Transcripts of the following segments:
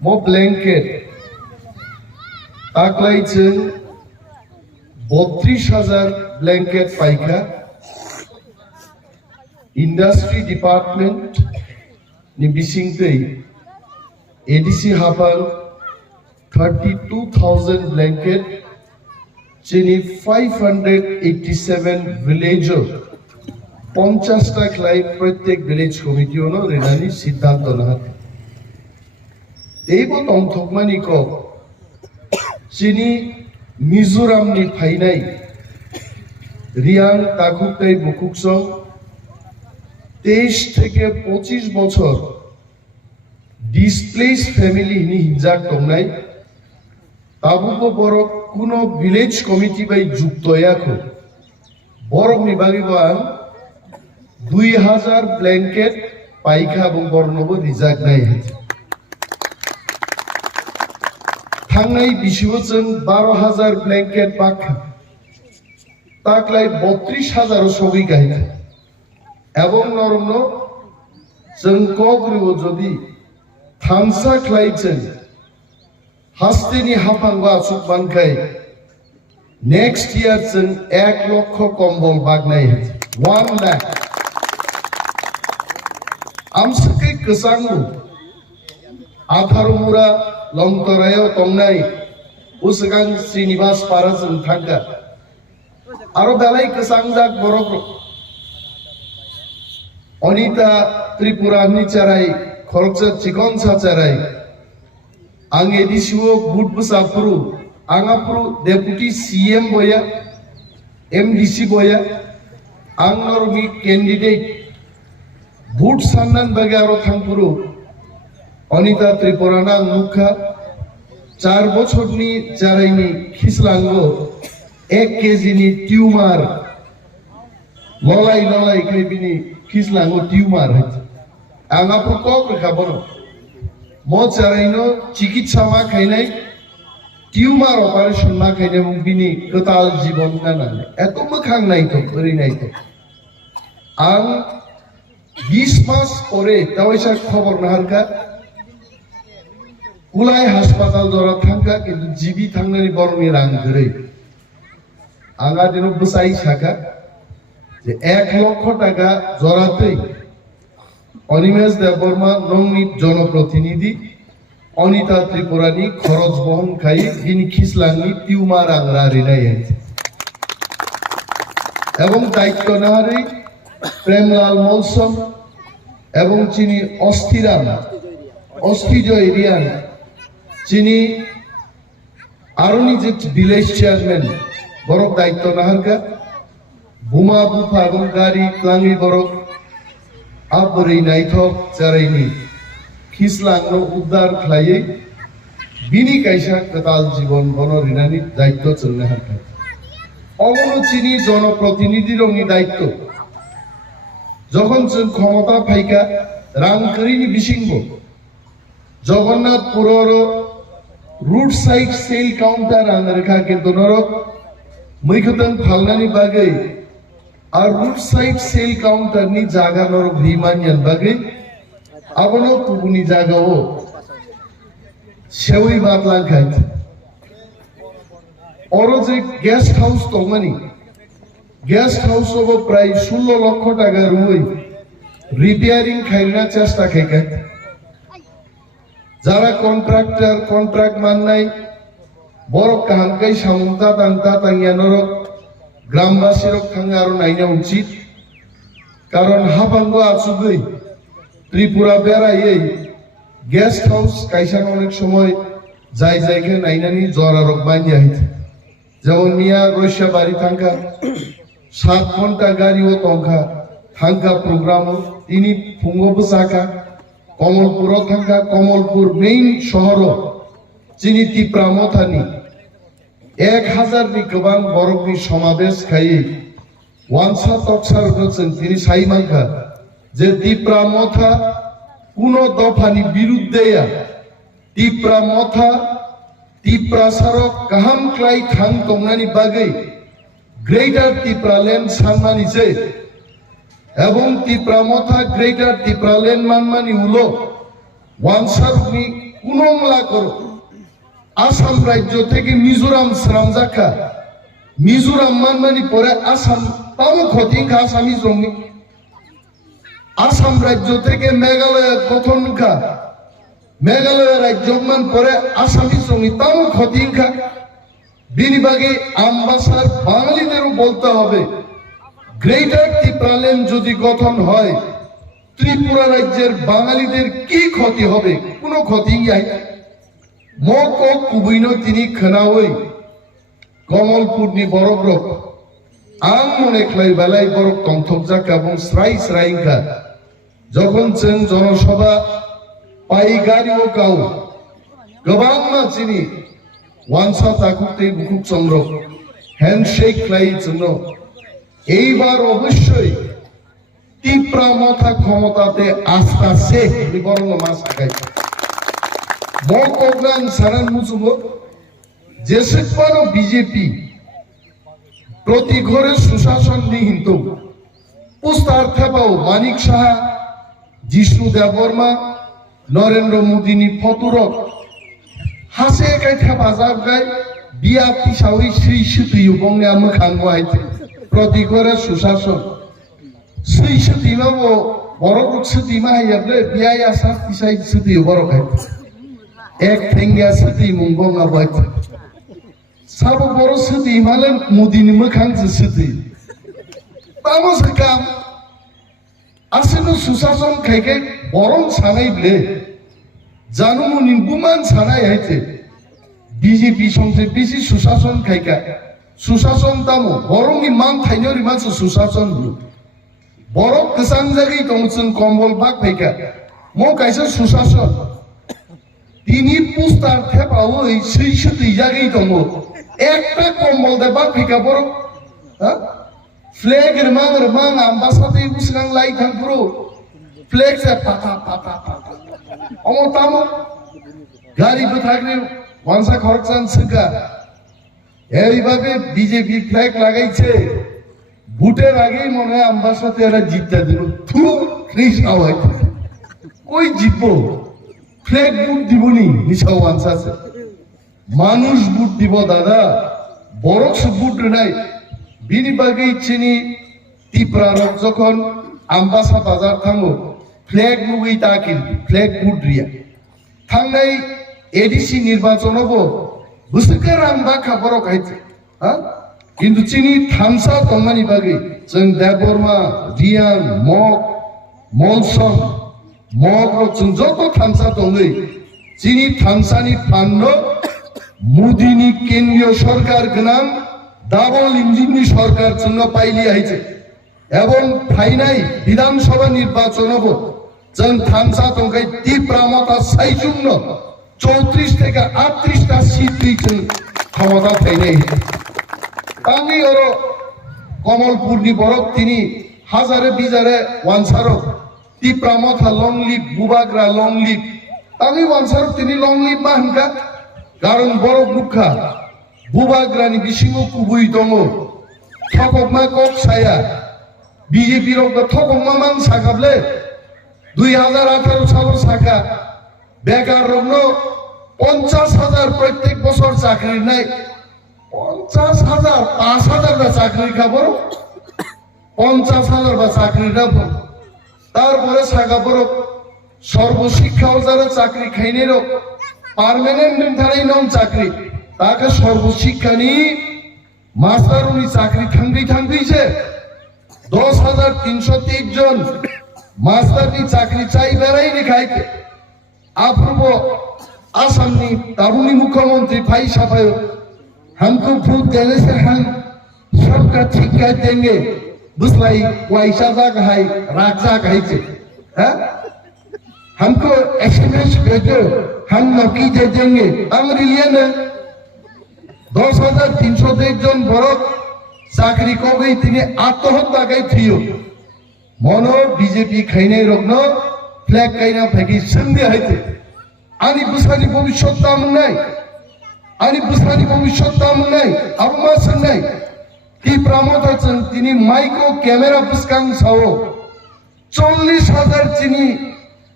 mo blanket taklaichen 32,000 blanket paika industry department ni bisingtei ADC hapal 32,000 blanket chini 587 villager 50 টা ক্লাই প্রত্যেক village committee হলো রেনানি সিদ্ধান্ত না এইব তংথকমানি ক চিনি মিজোরামনি ফাইনাই রিয়াং তাকুকটাই বুকুকসং 23 থেকে 25 বছর ডিসপ্লেস ফ্যামিলি নি হিজাক টংনাই তাবুকো বড় কোন ভিলেজ কমিটি বাই যুক্ত ইয়াকো বড় নিবাগিবা 2000 ব্ল্যাঙ্কেট পাইখা এবং বর্ণব রিজার্ভ নাই থাংনাই বিশিবচন 12,000 ব্ল্যাঙ্কেট পাখা তাকলাই 32,000 সবই গাইতে এবং নরম जों कग्रिव যদি থামসা খ্লাইছেন হাস্তিনি হাফাঙ্গ আসুক বানখাই নেক্সট ইয়ার जों 1 লক্ষ কম্বল বাগনাই 1 লাখ আমসকে কসাঙ্গু আধারমুরা লংতরায় তংনাই উসগাং শ্রীনিবাস পারাজন থাকা আরো বেলাই কসাংজাক বরক অনিতা ত্রিপুরা নিচারাই খরচা চিকন সাচারাই আং এডিসিও বুটবুসাপুরু আঙাপুরু ডেপুটি সিএম বয়া এমডিসি বয়া আং নরমি ক্যান্ডিডেট ভোট সান্নান বাগে আরো থাংপুরু অনিতা ত্রিপুরানা মুখা 4 বছরনি চারাইনি খিসলাঙ্গো 1 কেজিনি টিউমার ললাই ললাই খাইবিনি খিসলাঙ্গো টিউমার হচ্ছে আঙাপুর কক রেখাবনো মো চারাইনো চিকিৎসা মা খাইনাই টিউমার অপারেশন মা খাইনাই এবং বিনি কতাল জীবন না এত মোখাং নাই তো করি নাই তো আং 20 মাস পরে তাওইসা খবর না হালকা কুলাই হাসপাতাল ধরা থাকা কিন্তু জিবি থাংনানি বরমি রাং ধরে আঙা দিন বসাই শাখা যে 1 লক্ষ টাকা জরাতেই অনিমেষ দেববর্মা নংনি জনপ্রতিনিধি অনিতা ত্রিপুরানি খরচ বহন খাই যিনি খিসলাংনি টিউমার আংরা রিনাই এবং দায়িত্ব নেওয়ারে প্রেমলাল মৌসুম এবং চিনি অস্থিজয় রিয়ান চিনি আরো নিজে ভিলেজ চেয়ারম্যান বড় দায়িত্ব নাহারকা বুমা বুফা এবং গাড়ি ক্লাঙ্গি বড় আবরি নাইথক চারাইনি খিসলাংনো উদ্ধার খাইয়ে বিনি কাইসা কতাল জীবন বনরিনানি দায়িত্ব চলনে হারকা অগণ চিনি জনপ্রতিনিধির অঙ্গি দায়িত্ব যখন ক্ষমতা ফাইকা রাং করিনি বিশিঙ্গ জগন্নাথপুরর রুট সাইড সেল কাউন্টার আন রেখা কিন্তু নরক মুইখতন ফালনানি বাগে আর রুট সাইড সেল কাউন্টার নি জায়গা নরক ভিমানিয়ান বাগে আবনো পুগুনি জায়গাও সেওই বাতলাং খাইতে ওর যে গেস্ট হাউস তমানি গেস্ট হাউস হবো প্রায় 16 লক্ষ টাকা রুই রিপেয়ারিং খাইনা চেষ্টা খাইকা যারা কন্ট্রাক্টর কন্ট্রাক্ট মান নাই বড় কাহামকাই সামন্তা তান্তা তাঙ্গিয়ানোর গ্রামবাসীর থাঙ্গা আরো নাইনা উচিত কারণ হাফাঙ্গ আছুগই ত্রিপুরা বেড়াই গেস্ট হাউস কাইসান অনেক সময় যাই যাইকে নাইনানি জ্বর রোগ বানিয়ে হইতে যেমন মিয়া রৈশা বাড়ি থাঙ্কা 7 ঘন্টা গাড়িও তংখা থাঙ্কা প্রোগ্রাম তিনি ফুঙ্গব চাকা কমলপুর থাঙ্কা কমলপুর মেইন শহর চিনি তিপ্রা মথানি 1000 নি গোবাং বরকনি সমাবেশ খাই ওয়ানসা তকসার হচ্ছেন তিনি সাইমাঙ্কা যে তিপ্রা মথা কোন দফানি বিরুদ্ধে তিপ্রা মথা তিপ্রাসার কাহাম ক্লাই থাং তংনানি বাগে গ্রেটার তিপ্রাল্যান্ড সানমানিছে এবং তিপ্রা মথা গ্রেটার তিপ্রাল্যান্ড মানমানি উলো ওয়ানসারনি কুনংলা করো আসাম রাজ্য থেকে মিজোরাম শ্রামজাখা মিজোরাম মানমানি পরে আসাম তামো খতিংখা আসামি জমি আসাম রাজ্য থেকে মেঘালয় গঠনখা মেঘালয় রাজ্য মান পরে আসামি জমি তামো খতিংখা বিনিবাগে আমবাসার বাঙালিদেরও বলতে হবে গ্রেটার ত্রিপুরাল্যান্ড যদি গঠন হয় ত্রিপুরা রাজ্যের বাঙালিদের কি ক্ষতি হবে কোনো ক্ষতি নাই মক কুবৈন তিনি খোনাওই কমলপুরনি বরফ রক आं मने खालायबालाय बरफ तंथबजाखा এবং স্রাই স্রাইখা যখন जों জনসভা পাইগারিও গাও गोबां मानसिनि वानसा ताकुते बुकुक चंद्र হ্যান্ডশেক খালাই জন্য এইবার অবশ্যই তীব্রা মাথা ক্ষমতাতে আস্থা সে বরং মাস আগাই মকগলান সারান মুসুব যেসেপানো বিজেপি প্রতি ঘরে সুশাসন নিহিত পুস্তার থেপাও মানিক সাহা জিষ্ণু দেববর্মা নরেন্দ্র মোদিনি ফতুরক হাসে একাই থেপা যাবগাই বিয়া পিসাউই শ্রী সুতুই বংনে মোখাঙ্গ আইতে প্রতি ঘরে সুশাসন শ্রী সুতিমাবো বড় সুতিমা হাইয়াবলে বিয়া আসা পিসাই সুতুই বড় খাইতে এক ঠেঙ্গা সুতি মুংবঙ্গা বাইতে সাবো বড় সুতি মালেন মুদিনি মোখাংজে সুতি তামো সাকাম আসেনো সুশাসন খাইকে বরং সানাইবলে জানুমুনি বুমান সানাই হাইতে বিজেপি সংসে বেশি সুশাসন খাইকা সুশাসন তামো বরংনি মান থাইনরি মাছ সুশাসন বড় গোসাং জায়গায় দংচুন কম্বল বাক ফাইকা মো কাইসা সুশাসন তিনি পুস্তার থেপাও এই সেই সুতি জায়গায় দङ একটা কম্বল দে বাক ফাইকা বড় ফ্ল্যাগ রমাং আম্বাসাতে উসগাং লাই থাংপুরো ফ্ল্যাগ সে পাতা পাতা পাতা অমো তামো গাড়ি বথাগরে ওয়ানসা খরচান সুগা এইভাবে বিজেপি ফ্ল্যাগ লাগাইছে ভোটের আগেই মনে হয় আম্বাসাতে এরা জিততে দিল থু রিস আওয়াজ কই জিতবো ফ্ল্যাগ বুট দিবনি নিশা ওয়ানসাছে মানুষ বুট দিব দাদা বড় বুট নাই বিনিবাগে চিনি ত্রিপুরার যখন আম্বাসা বাজার থামো ফ্ল্যাগ লুই তাকিল ফ্ল্যাগ বুট রিয়া থাংনাই এডিসি নির্বাচন হবো বুঝতে রামবা খাবার খাইছে হ্যাঁ কিন্তু চিনি থামসা তংমানি বাগে जों দেববর্মা রিয়াং মক মলসং মক जों যত থামসা দङै চিনি থামসানি ফান্ন মোদিনি কেন্দ্রীয় সরকার গনাম ডাবল ইঞ্জিননি সরকার জন্য পাইলি আইছে এবং ফাইনাই বিধানসভা নির্বাচন হবো जों থামসা দङै তীব্রামতা সাইজুন্ন 34 থেকে 38টা সিট দিয়েছেন ক্ষমতা ফাইনাই আমি ওর কমলপুরনি বরক তিনি হাজারে বিজারে ওয়ানসারক তীব্রামথা লং লিপ বুবাগ্রা লং লিপ আমি ওয়ানসারক তিনি লং লিপ মা হনকা কারণ বরক মুখা বুবাগ্রানি বিসিমো কুবুই দङ থকমা কক সায়া বিজেপি রক থকমা মান সাকাবলে 2018 সালের সাকা বেকার রগ্ন 50,000 প্রত্যেক বছর চাকরি নাই 50,000 5,000 চাকরি খাবো 50,000 বা চাকরি খাবো তারপরে সাকাবর সর্বশিক্ষাও যারা চাকরি খাইনে রো পার্মানেন্ট নির্ধারণ নন চাকরি তাকে সর্বশিক্ষানি মাস্টারুনি চাকরি থাঙ্গিছে 10,323 জন মাস্টারনি চাকরি চাই বেড়াইনি খাইতে আপ্রুব আসামনি তারুণী মুখ্যমন্ত্রী ফাই সাফায় हमको भूत देने से हम सबका ठिका देंगे बुझलाई वाइसा जाग है राजा कहिছে हैं हमको एसएमएस भेजो हम नौकरी दे देंगे हमरे लिए ना 10,301 জন বড় চাকরি কই তিনি আত্মহত্যা গাই থিও মনো বিজেপি খাইনাই রগ্ন ফ্ল্যাগ কাইনা ফাকি সন্ধে হইতে আনি বুঝানি ভবিষ্যৎ দাম নাই आणि बुसरानी भविष्यात दाम नाही अवमासन नाही ती प्रामोदाचन तिनी माइक्रो कॅमेरा पुस्कांग सावो 40,000 चिनी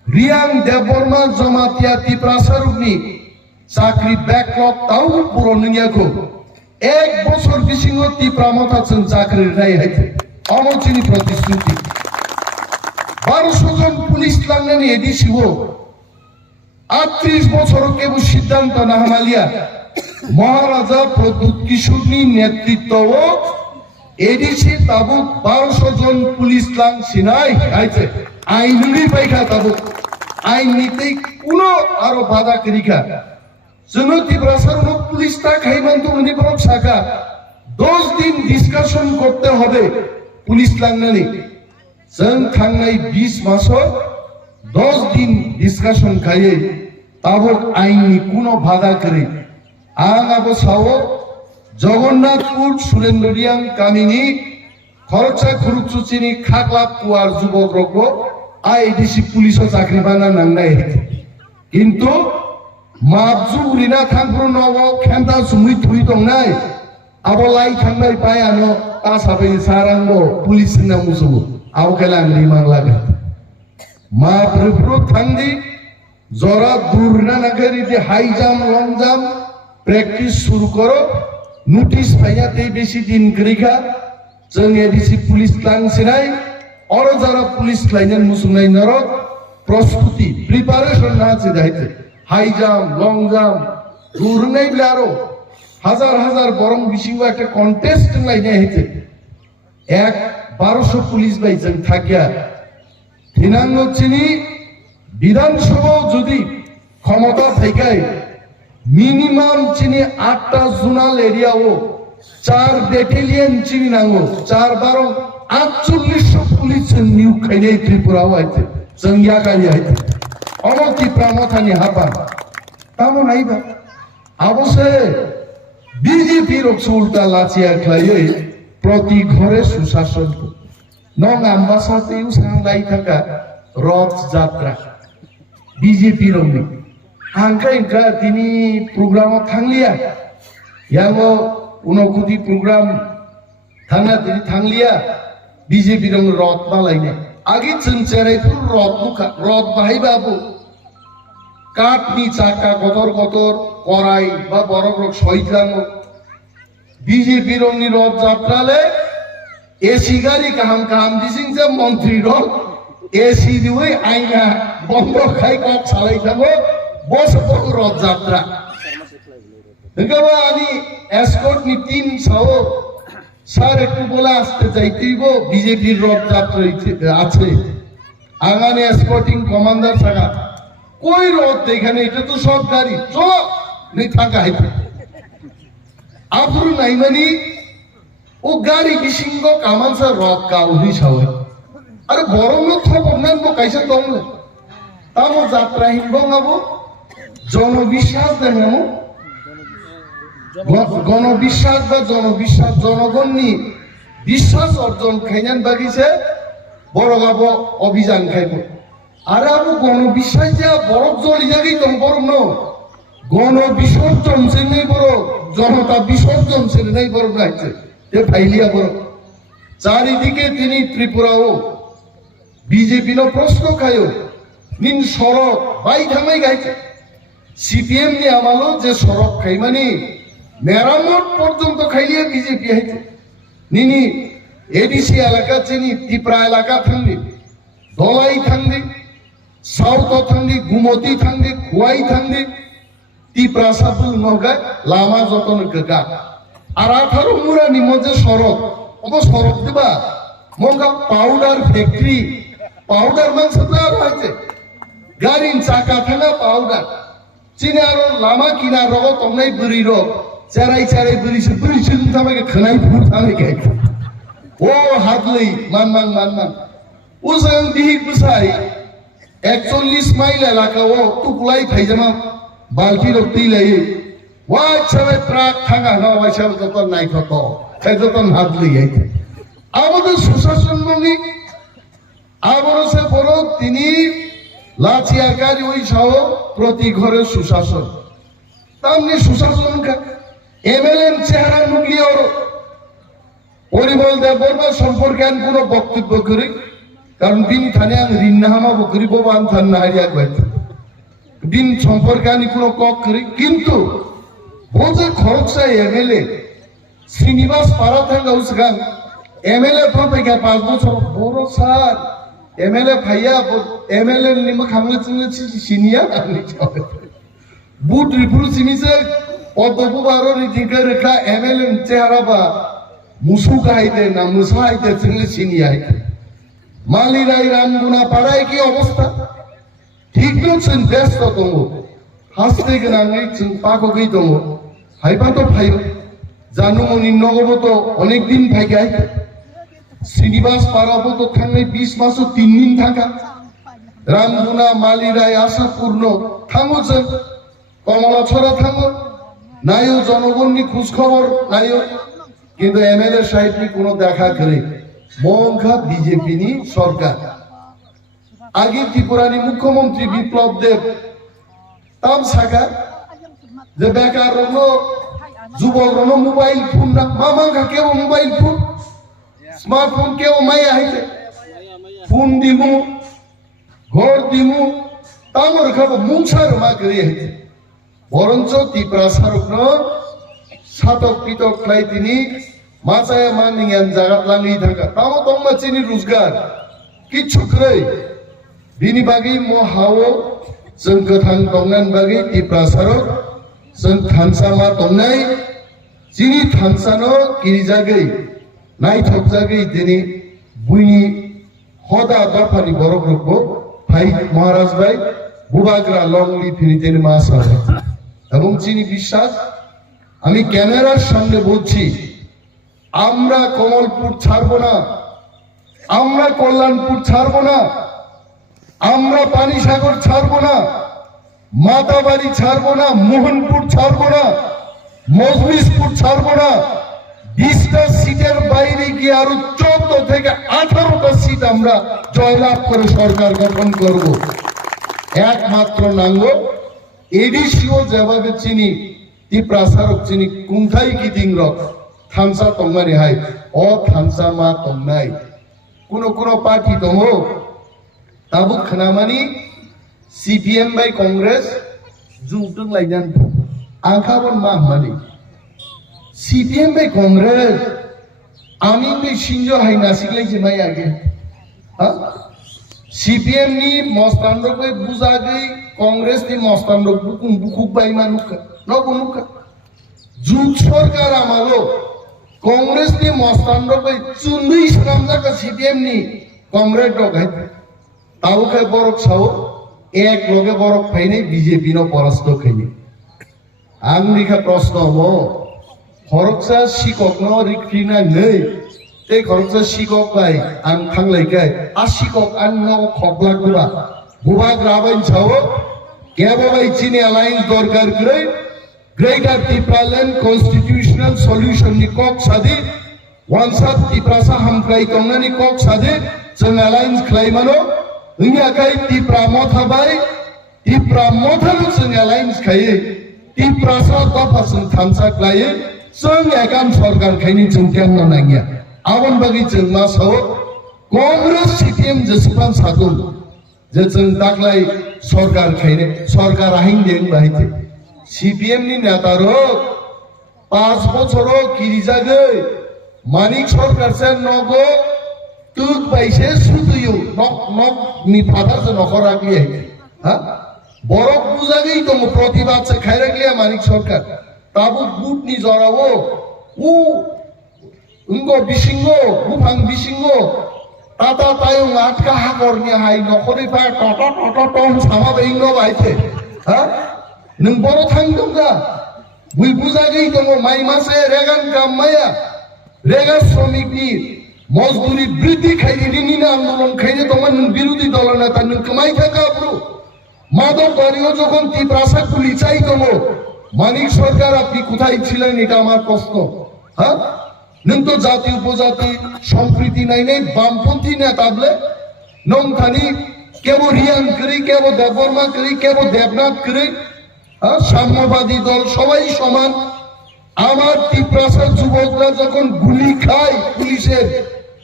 রিয়াং দেববর্মা জমাতিয়া তিপ্রাসা রুগনি চাকরি ব্যাকলগ তাও পূরণ নিয়াকো 1 বছর বিসিং তিপ্রামতা जों চাকরির নাই হাইতে অমচিনি প্রতিশ্রুতি 1200 জন পুলিশ লাংনানি এডিসিও 38 বছর কেবল সিদ্ধান্ত না হামালিয়া মহারাজা প্রদ্যুৎ কিশোরনি নেতৃত্ব এডিসি তাবু 1200 জন পুলিশ লাং সিনাই আইছে আইনুরি পাইখা তাবু আইন নিতে কোনো আরো বাধা করিখা जोंनो तिप्रासार पुलिस तक हेमंत मुनिपुरम शाखा 10 दिन डिस्कशन करते হবে पुलिस लांनानै जों थांनाय 20 मासो 10 दिन डिस्कशन खायै ताबो आइननि कोनो बाधा करे आं आबो सावो जगन्नाथपुर सुरेन्द्रियां गामिनि खरचा खुरुचुचिनि खाग्लाब कुवार जुबक रगो आईडीसी पुलिसो चाकरि बाना नांनाय किन्तु माबजु उरिना थांग्रु नवाव खेमता सुमुइ थुइ दंनाय आबो लाई थांनाय बायानो आसाबै सारांगो पुलिस ना मुसुबो आबो केलां रिमां लागे मा प्रफ्रो थांदि जरा दुरना नगरी दि हाई जाम लंग जाम प्रेक्टिस शुरू करो नोटिस फाया ते बेसी दिन करिखा जों एडीसी पुलिस लांसिनाय और जरा पुलिस लाइनन मुसुनाय नरो प्रस्तुति प्रिपारेशन ना सिदाइते हाई जाम लंग जाम दूरनाय ब्लारो हजार हजार बरं बिसिंगो একটা কন্টেস্ট লাইনে হইছে 1200 পুলিশ ভাই जों থাকিয়া থিনাঙ্গ চিনি বিধানসভা যদি ক্ষমতা থাকায় মিনিমাম চিনি 8টা জোনাল এরিয়াও 4 ব্যাটালিয়ন চিনি নাঙ্গো 4 12 4800 পুলিশ নিয়োগ খাইলে ত্রিপুরা হইছে जों ইয়াকালি হইছে অমতি প্রামথানি হাপা তামো নাইবা অবশ্যই বিজেপি রক্স উল্টা লাচিয়া খাইয়ে প্রতি ঘরে সুশাসন নং আম্বাসাতে সাংলাই থাকা রথ যাত্রা বিজেপি রংনি আংকাইকা তিনি প্রোগ্রাম থাংলিয়া ইয়াঙ্গো উনকুতি প্রোগ্রাম থানা তিনি থাংলিয়া বিজেপি রং রথ বালাইনে আগে जों চেরাইপুর রথ বাহাইবাবু কাটনি চাকা গতর গতর করাই বা বড় বড় শহীদাঙ্গ বিজেপি রংনি রথ যাত্রালে এসি গাড়ি কাহাম কাহাম দিছিং যে মন্ত্রী রথ এসি দিওই আইনা বন্ধ খাই কক চালাই থাকো বস রথ যাত্রা দেখবা আমি এসকর্ট নি 300 স্যার একটু বলে আসতে চাইতেইব বিজেপির রথ যাত্রা আছে আগানে এসকর্টিং কমান্ডার থাকা कोई रोड देखने इटे तो सब गाड़ी जो नहीं थाका है आफुरु नहीं मनी वो गाड़ी बिसिंगो कामान सा रोड का उही छावे अरे बरम लोग थो बन्नान बो कैसे तोमले तामो যাত্রা হিনবো গাবো জনবিশ্বাস দেনামো গণবিশ্বাস বা জনবিশ্বাস জনগণনি বিশ্বাস অর্জন খাইনান বাগিছে বড় গাবো অভিযান খাইবো আরে আবু গণবিশ্বাস যা বরফ জলি যাবি তো বরফ ন গণ বিসর্জন সে নেই বড় জনতা বিসর্জন সে নেই বরফ রাখছে এ ফাইলিয়া বড় চারিদিকে তিনি ত্রিপুরাও বিজেপি ন প্রশ্ন খায়ও নিন সড়ক বাই থামাই গাইছে সিপিএম নি আমালো যে সড়ক খাই মানে মেরামত পর্যন্ত খাইলিয়ে বিজেপি হইছে নিনি এডিসি এলাকা চিনি ত্রিপুরা এলাকা থাকবে দলাই থাকবে साउथ थांदी गुमती थांदी खुवाई थांदी तिप्रासा बुलमगा लामा जतन गगा आरा थारो मुरा निमजे सरक अब सरक दिबा मंगा पाउडार फैक्ट्री पाउडार मानसब्ला रहायছে गारिन चाका थांगा पाउडार चिने आरो लामा किना रग तंनाय बुरि र चाराय चाराय बुरिसो बुरिसो थामागे खनाय फुर थामागे ओ हादलै मान उजों दिहि बुसाय 41 माइल एलाका वो टुकलाई फाइजामा बाल्टी रक्ति लाये वाचवे ट्राक थांगा ना वाचवे तो नाइ खतो खायजतन हात लिये আমাদের সুশাসন মনি আবরসে বড় তিনি লাচিয়াকারী ওই সহ প্রতি ঘরে সুশাসন তামনি সুশাসন কা এমএলএন চেহারা নুকলিয়ে ওর পরিমল দেববর্মা সম্পর্কে কোনো বক্তব্য করে কারণ বিনি থানে আং রিন্না হামাবো করি বান থান না হারিয়া গেছে বিন সম্পর্কে আমি কোনো কক করি কিন্তু বোঝে খরচ চাই এমএলএ শ্রীনিবাস পাড়া থাকা উসগান এমএলএ ফোন থেকে 5 বছর বড় স্যার এমএলএ ভাইয়া এমএলএ নিম খামলে চিনলে সিনিয়া আমি বুট রিপুল চিনিছে পদ্মপু বারো রিটিকে রেখা এমএলএ চেহারা বা মুসু গাইতে না মুসা আইতে চিনলে সিনিয়া আইতে মালিরাই রামগুনা পাড়ায় কি অবস্থা ঠিক নছেন ব্যস্ত দङ হাসতে গোনাङै जों পাকগৈ দङ হাইপাতো ফাইও জানুমনি নগবতো অনেকদিন ফাইগাই শ্রীনিবাস পাড়াবতো থাঙ্গै 20 মাসও 3 দিন থাকা রামগুনা মালিরাই আশাপূর্ণ থাঙ্গো जों কমলাছড়া থাঙ্গো নাইও জনগণনি খোঁজ খবর নাইও কিন্তু এমএলএ সাহেবনি কোনো দেখা করে মংখা বিজেপি নি সরকার আগে ত্রিপুরানি মুখ্যমন্ত্রী বিপ্লব দেব তাম সাকা যে বেকার যুবক মোবাইল ফোন না মামাঙ্গা কেউ মোবাইল ফোন স্মার্টফোন কেউ মাইয়া হইছে ফোন দিমু ঘর দিমু তামর খাবো মুংসার মা করে হইছে বরঞ্চ ত্রিপ্রাসার সাতক পিতক খাই তিনি মাছায় মানিয়ান জায়গা লাঙ্গি থাকা তামো তম্মা চিনি রোজগার কিচ্ছু করে बिनि बागै महाव जों गोथां दंनान बागै टिप्रासारो जों थानसामा दंनाय जिनि थानसानो गिरिजागै नायथबजागै दिनै बुइनि हदा दफानि बर' ग्रुपखौ भाई महाराज भाई बुबाग्रा लंगली फिनि दिनै मासा এবং যিনি বিশ্বাস আমি ক্যামেরার সামনে বলছি আমরা কমলপুর ছাড়বো না আমরা কল্যাণপুর ছাড়বো না আমরা পানিসাগর ছাড়বো না মাতাবাড়ি ছাড়বো না মোহনপুর ছাড়বো না মজলিসপুর ছাড়বো না 20টা সিটের বাইরে গিয়ে আরো 14 থেকে 18টা সিট আমরা জয়লাভ করে সরকার গঠন করব একমাত্র নাঙ্গ এডিসিও যেভাবে চিনি ত্রিপ্রাসারক চিনি কুংথাই গিদিংরক থানসা তংমানি হাই অ থানসা মা তংনাই কোন party দङ Tabuk खनामानी CPM bye Congress जुगदों लाइनान आंखाबन मा मानी सीपीएम बाय कांग्रेस आमी बे सिंजो हाय नासिकलाय जे माय आगे हा सीपीएम नि मस्तानरो बाय बुजागै कांग्रेस नि मस्तानरो बुकुक बाय मानुका नगुनुका जुग सरकार आमालो कांग्रेस नि मस्तानरो बाय चुन्दै सामजाका सीपीएम नि कांग्रेस दगाय तावुके बरक साव एक लगे बरक फाइने बीजेपी नो परास्त खैने आंनिखा प्रश्न हो खरकसा सिकक न रिक्रिना नै ते खरकसा सिकक बाय आं थांलायखाय आ सिकक आं न खबलागबा बुबा ग्राबाइन साव केबोबाय चिनि अलायन्स दरकार ग्रै ग्रेटर टिप्रालेन्ड कन्स्टिट्यूशनल सल्यूशन नि कक सादि वानसात टिप्रासा हामक्राय तंनानि कक सादि जों alliance खालायमानो Ingat kay Tiprasa bay, Tiprasa lu seng alliance kay, Tiprasa tapasung tansak laye, seng akan सरकार kayni jengkian nonangnya. Awan bagi jengma saw, Kongres CPM jesupan satu, jeng taklay सरकार kayni, सरकार ahing deng bahite. CPM ni netaro, 5 বছরও কিরিজাগে, Manik सरकार sen nogo. तुक पैसे सुतुयो नक नि फादा से नखरा गलिए हा बरक बुझागै दङ प्रतिबाद से खाइरा गलिया मानिक सरकार ताबु बुट नि जरावो उ उंगो बिसिंगो बुफां बिसिंगो ताता तायं आटका हागरनि हाय नखरै फा टट टट टन सामा बेंगो बायते हा नों बर थांदोंगा बुइ बुझागै दङ माइ मासे रेगान गाममाया रेगा श्रमिकनि मजदूरी बृद्धि खाइदिनि आंदोलन खाइने तमान बिरोधी दल नेता नों कमाइ थाका ब्रु मादक बारियो যখন ত্রিপ্রাসা পুলি চাই দङ মানিক সরকার আপনি কোথায় ছিলেন এটা আমার প্রশ্ন হ্যাঁ নং তো জাতি উপজাতি সম্প্রীতি নাই নাই বামপন্থী নেতাবলে নং থানি কেবল রিয়ান করি কেবল দেববর্মা করি কেবল দেবনাথ করি হ্যাঁ সাম্যবাদী দল সবাই সমান আমার ত্রিপ্রাসার যুবকরা যখন গুলি খায় পুলিশের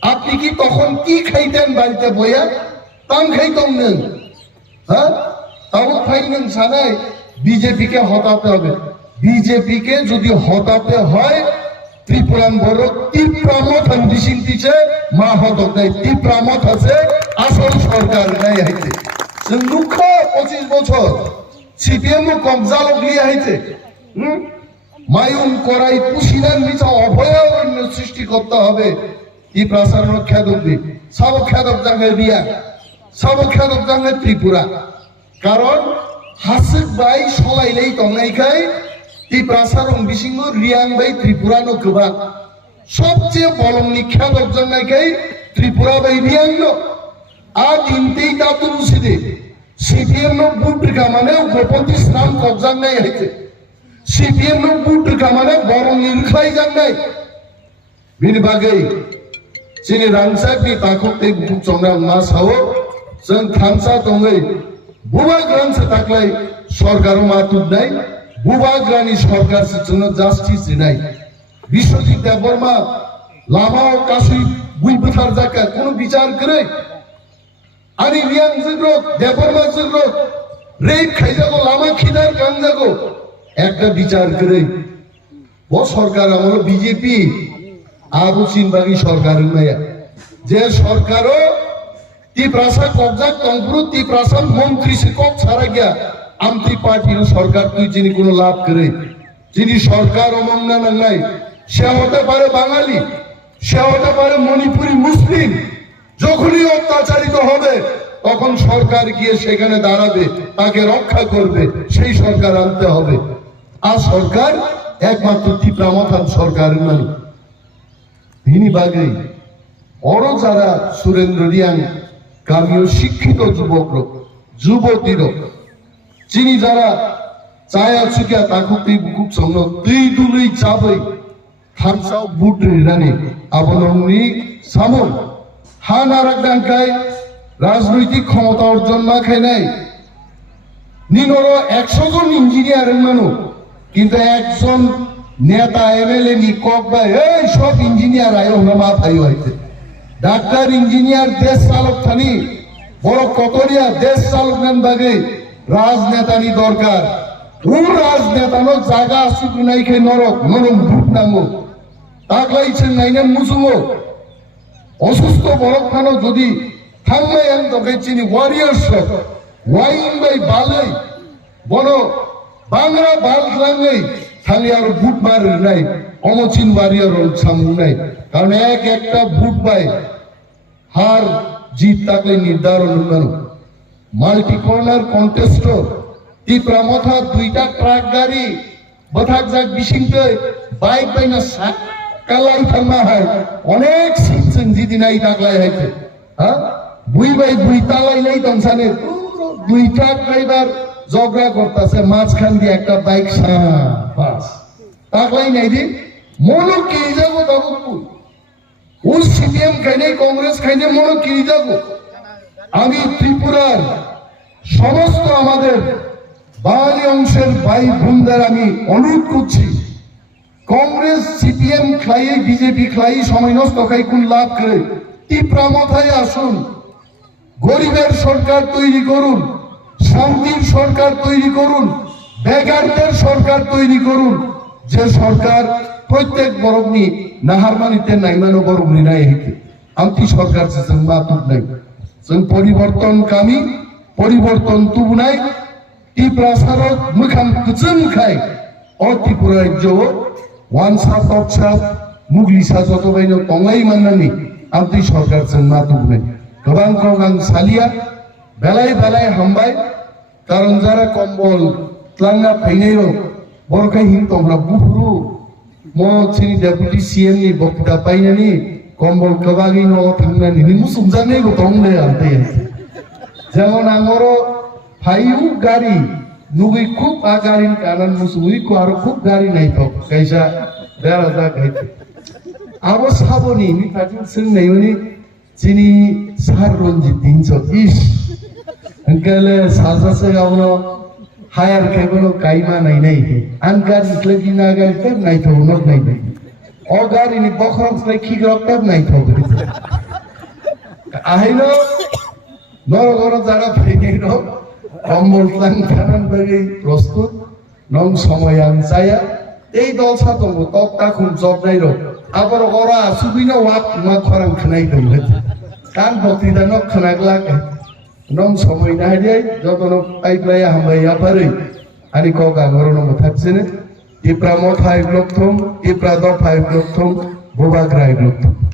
আপনি কি তখন কি খাইতেন বাড়িতে বইয়া? তাম খাইতাম নেন, হ্যাঁ? তাও খাইলেন সানাই বিজেপি কে হটাতে হবে। বিজেপি কে যদি হটাতে হয় ত্রিপুরান বড় তীব্রামত হান্দিসিং দিছে মা হতক নাই তীব্রামত আছে আসল সরকার নাই হইতে দুঃখ 25 বছর সিপিএম কবজা লিয়ে হইতে মায়ুন করাই পুশিনার নিচে অভয়ারণ্য সৃষ্টি করতে হবে। ত্রিপ্রাসার খেদক দি সব খেদক জাঙ্গে রিয়া সব খেদক জাঙ্গে ত্রিপুরা। কারণ Hasik by সলাইলেই তংনাইখাই ত্রিপ্রাসার বিসিং Reang by Tripura no গোবা সবচেয়ে বলমনি খেদক জাঙ্গাইখাই Tripura by Reang no R ইনতেই Tatu মুসিদে CPM no বুটকা মানে গোপতি স্নান কবজাং নাই হইতে সিপিএম নো বুটকা মানে বরং নিরখাই জাং নাই বিনি বাগै চিনি রাংসাকনি তাखौते चंग्रा मा सावो जों थांसा दङै बुबाग्रानसो थाख्लाय सरकारो मातुब নাই बुबाग्रानि सरकारसो जोंनो जास्टिस दिनाय बिश्वजित देबबर्मा लामाव कासुइ बुइ बुथार जाका कोनो बिचार करे आनि रियां जग्रो देबबर्मा जग्रो रेप खाइजागो लामा खिदार गांजागो একটা বিচার করে ও সরকার আমল বিজেপি আবু চিনবাগি সরকারের মায়া যে সরকারও ত্রিপ্রাসা কবজা তংপুর ত্রিপ্রাসা মন্ত্রী সে কব ছাড়া গিয়া আমতি পার্টির সরকার তুই যিনি কোনো লাভ করে যিনি সরকার অমন্না নাই সে হতে পারে বাঙালি সে হতে পারে মণিপুরি মুসলিম যখনই অত্যাচারিত হবে তখন সরকার গিয়ে সেখানে দাঁড়াবে তাকে রক্ষা করবে সেই সরকার আনতে হবে। আর সরকার একমাত্র ত্রিপ্রামথান সরকারের মানে ভিনি বাগै অর যারা সুরেন্দ্র রিয়াং গ্রামীয় শিক্ষিত যুবক যুবতীর চিনি যারা চায়া চুকিয়া তাকুতি বুকুক সঙ্গ দুই দুই চাবই থামসাও বুট রানি আবননি সামন হান আরাকদানকাই রাজনৈতিক ক্ষমতা অর্জন না খাই নাই নিনর 100 জন ইঞ্জিনিয়ারের মানুষ কিন্তু একজন নেতা এমএলএ নি কক বা এই সব ইঞ্জিনিয়ার আয়ো না মাথায় হইতে ডাক্তার ইঞ্জিনিয়ার দেশ চালক থানি বড় কতরিয়া দেশ চালক নেন বাগে রাজনেতানি দরকার ও রাজনেতানো জায়গা আসুক নাই খাই নরক নরম ভূত নামো তাকলাইছেন নাইনেন মুসুমো অসুস্থ বরফ খানো যদি থামলে এন তোকে চিনি ওয়ারিয়ার্স ওয়াইন বাই বালাই বড় বাংলা বাল খাঙ্গই খালি আর বুট মার নাই অমচিন ওয়ারিয়ার সামু নাই কারণ এক একটা বুট বাই হার জিত তাকে নির্ধারণ করেন মাল্টি কর্নার কন্টেস্ট ত্রিপ্রামথা দুইটা ট্রাক গাড়ি বথাক যাক বিশিংতে বাইক বাইনা কালাই থামা হয় অনেক শিখছেন যদি নাই তাকলাই হইতে হ্যাঁ বুই বাই বুই তালাই নাই তংসানে দুই ট্রাক ড্রাইভার ঝগড়া করতেছে মাঝখান দিয়ে একটা বাইক বাস তাকলাই নাই দি মনো কে যাবো দাবুপুর ও সিপিএম খাইনে কংগ্রেস খাইনে মনো কে যাবো আমি ত্রিপুরার সমস্ত আমাদের বাঙালি অংশের ভাই বোনদের আমি অনুরোধ করছি কংগ্রেস সিপিএম খাই বিজেপি খাই সময় নষ্ট খাই কোন লাভ করে ত্রিপ্রামথায় আসুন গরিবের সরকার তৈরি করুন শান্তির সরকার তৈরি করুন বেকারদের সরকার তৈরি করুন যে সরকার প্রত্যেক বরগ্নি নাহারমানিতে নাইমানো বরগ্নি নাই হইতে আন্তি সরকার जों मातुब নাই जों পরিবর্তনকামী পরিবর্তন তুবু নাই ত্রিপ্রাসারত মুখাম কুচুম খাই অ ত্রিপুরা রাজ্য ওয়ানসা তকসা মুগলিসা যতবাইनो তংলাই মাননানি আন্তি সরকার जों मातुब নাই गोबां गोबां सालिया बेलाय बेलाय हामबाय कारण जारा कम्बल tlangna फाइनायरो बरखाय हिंतोमरा बुहुरु म चिनि डेपुटी सीएम नि बक्ता पाइनानि कम्बल गोबाङैनो थांनानि मुसुमजानायबो दंले आन्ते जेमन आंगरो फाइउ गाड़ी नुगै खूब आ गाड़ी कानान मुसुइ को आरो खूब गाड़ी नायतो कैसा बेरा जा गाइते आरो साबोनि नि खाथिं सोंनायनि चिनि सार रंजित दिनसो इस अंकले साजासे गावनो हायार केबनो काइमा नाय नाय आनगार निस्ले दिना गाइते नायतो नो नाय नाय or gar ini bokhrok sai khigrok tab nai thobe ahino নরগর যারা ফেকেন কম্বল টান বাকি প্রস্তুত নং সময় আনসায়া এই দল সাতঙ্গ তক্তা খুন জব নাই রো আবার ওরা সুবিনা ওয়াক মা খরাং খানাই দম কান বক্তৃতা নক খানাগলাক নং সময় না হারিয়ে যত পাইপ্লাই হামবাইয়া পারে আনি ককা ঘরন থাকছে টিপ্রা ম 5 লক্ষ টিপ্রা দ 5 লক্ষ বোবাগ্রাই লক্ষ